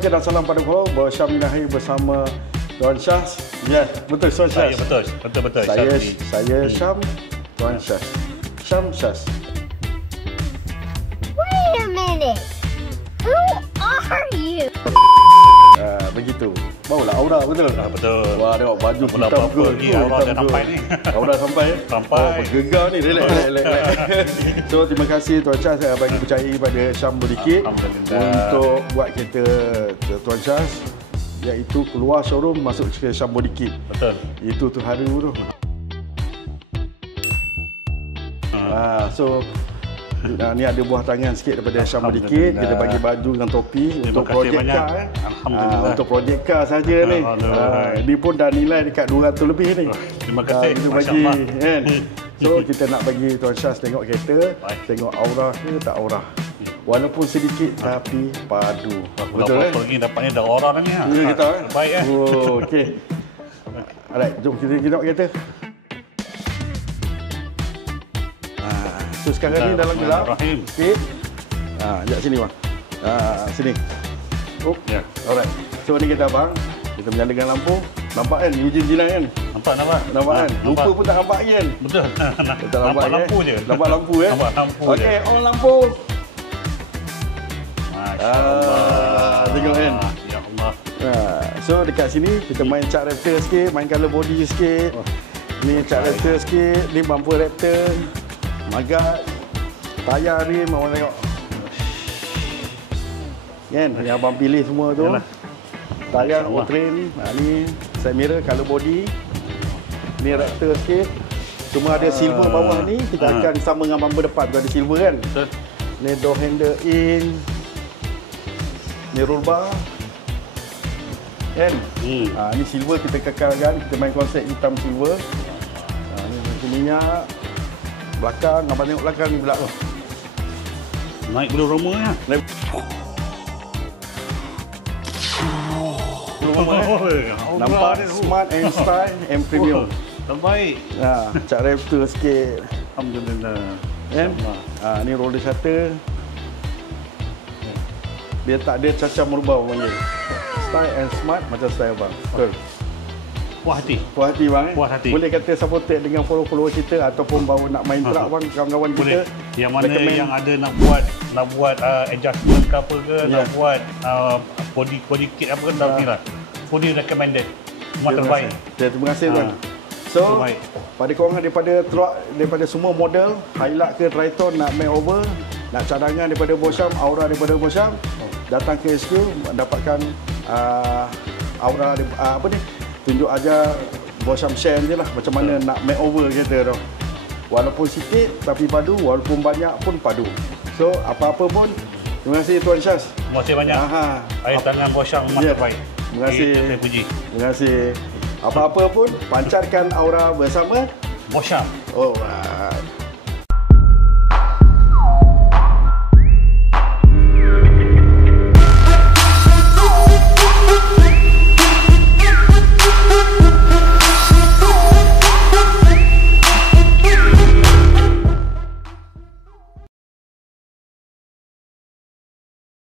pagi dan salam pada korang. Syam Minahi bersama Tuan Syaz. Ya, betul Tuan Syaz. Ya, betul. Saya Syam, Tuan Syaz. Syam Syaz. Wait a minute. Who are you? Begitu. Barulah aura, betul? Betul. Wah, tengok baju hitam ke. Aura dah sampai ni. Aura sampai. Sampai. Bergegar ni. Relax. So, terima kasih Tuan Syaz bagi percayai pada Syam Bodykit untuk buat kereta Tuan Syaz, iaitu keluar showroom masuk ke Syam Bodykit. Betul. Itu tu hari tu. So ni ada buah tangan sikit daripada Syam Bodykit. Kita bagi baju dengan topi untuk projek car. Alhamdulillah. Untuk projek car saja ni. Dia pun dah nilai dekat 200 lebih ni. Terima kasih. Kita bagi kan. So kita nak bagi Tuan Syaz tengok kereta, tengok aura ke tak aura. Walaupun sedikit tapi padu. Betul kan? Pergi dapatnya dah aura dah ni. Ya kita. Baik eh. Oh, okey. Alright, jom kita tengok kereta. So sekarang ni dalam gelap. Okey. Sekejap sini bang. Sini. Oh, ya. Alright. So ni kita bang. Kita menyalakan lampu. Nampak kan? Eugene Jinan kan? Nampak. Nampak kan? Lupa pun tak nampak lagi kan? Betul. Tak nampak lampu je. Nampak lampu ya? Nampak lampu je. Okey, on lampu. Masya-Allah. Tengok kan? Ya Allah. So dekat sini kita main cat Raptor sikit, main color body sikit. Ni cat Raptor sikit, ni bumper Raptor. Magat, tayar rim, awak tengok. Kan? Yang abang pilih semua tu. Yalah. Tayar all-terrain. Ni side mirror, color body. Ni Raptor sikit. Cuma ada silver bawah ni. Kita akan sama dengan bumper depan tu ada silver kan. Betul. Ni door handle in. Ni roll bar. Kan? Ni silver kita kekalkan. Kita main konsep hitam silver. Ni mesin minyak. Belakang, abang tengok belakang ni pula. Naik bulu roma ya. Naik bulu roma nampak smart and style and premium. Terbaik. Cat Raptor sikit. Alhamdulillah. Kan? Ni roller shutter. Dia tak ada cacar merubah panggil. Style and smart macam style bang. Betul. Puas hati. Puas hati bang. Puas hati. Boleh kata supported dengan follower kita ataupun baru nak main truck bang, kawan-kawan kita. Yang mana yang ada nak buat adjustment ke apa ke, nak buat body kit apa ke, tak kira. Fully recommended. Semua terbaik. Terima kasih tuan. So, pada korang daripada truck, daripada semua model, Hilux ke Triton nak makeover, nak cadangan daripada Bosham, aura daripada Bosham, datang ke SQ mendapatkan aura apa ni? Tunjuk aja Bosham share je lah macam mana nak makeover kereta tu. Walaupun sikit tapi padu, walaupun banyak pun padu. So apa-apa pun, terima kasih Tuan Syaz. Terima kasih banyak. Air tangan Bosham memang terbaik. Terima kasih. Kita puji. Terima kasih. Apa-apa pun pancarkan aura bersama Bosham. Alright.